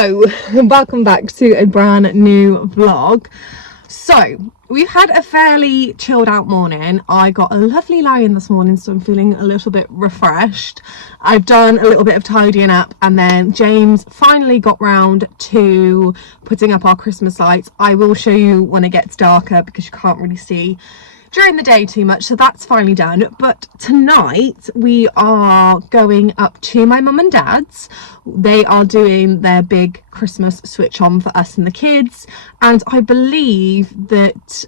Hello, welcome back to a brand new vlog. So we've had a fairly chilled out morning. I got a lovely lie-in this morning, so I'm feeling a little bit refreshed. I've done a little bit of tidying up, and then James finally got round to putting up our Christmas lights. I will show you when it gets darker because you can't really see during the day too much, so that's finally done. But tonight we are going up to my mum and dad's. They are doing their big Christmas switch on for us and the kids, and I believe that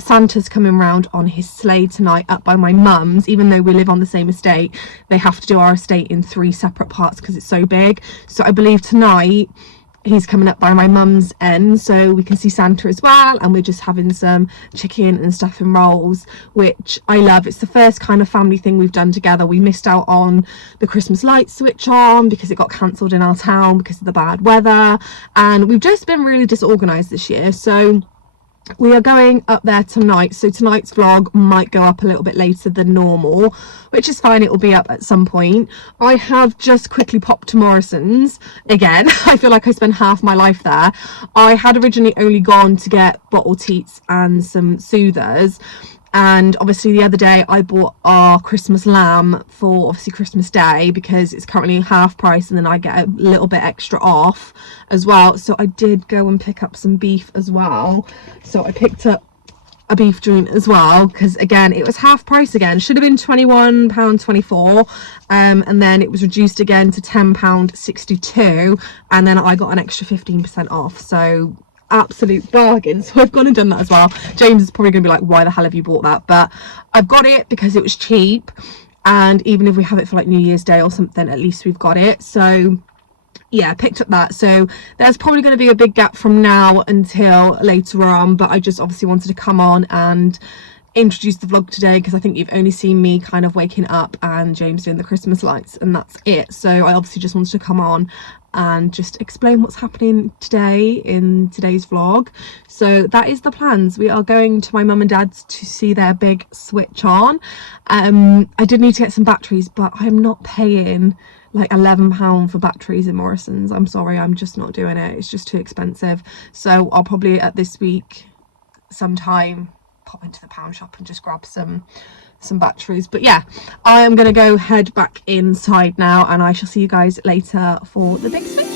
Santa's coming round on his sleigh tonight up by my mum's. Even though we live on the same estate, they have to do our estate in 3 separate parts because it's so big. So I believe tonight he's coming up by my mum's end, so we can see Santa as well, and we're just having some chicken and stuff and rolls, which I love. It's the first kind of family thing we've done together. We missed out on the Christmas light switch on because it got cancelled in our town because of the bad weather, and we've just been really disorganised this year. So we are going up there tonight, so tonight's vlog might go up a little bit later than normal, which is fine. It will be up at some point. I have just quickly popped to Morrison's again. I feel like I spent half my life there. I had originally only gone to get bottle teats and some soothers, and obviously the other day I bought our Christmas lamb for obviously Christmas Day because it's currently half price, and then I get a little bit extra off as well. So I did go and pick up some beef as well. So I picked up a beef joint as well because again it was half price again. Should have been £21.24, and then it was reduced again to £10.62, and then I got an extra 15% off. So absolute bargain. So I've gone and done that as well. James is probably gonna be like, why the hell have you bought that? But I've got it because it was cheap, and even if we have it for like New Year's Day or something, at least we've got it. So yeah, I picked up that. So there's probably going to be a big gap from now until later on, but I just obviously wanted to come on and introduce the vlog today because I think you've only seen me kind of waking up and James doing the Christmas lights, and that's it. So I obviously just wanted to come on and just explain what's happening today in today's vlog. So that is the plans. We are going to my mum and dad's to see their big switch on. I did need to get some batteries, but I'm not paying like £11 for batteries in Morrison's. I'm sorry, I'm just not doing it. It's just too expensive. So I'll probably at this week sometime pop into the pound shop and just grab some batteries. But yeah, I am gonna go head back inside now, and I shall see you guys later for the big switch.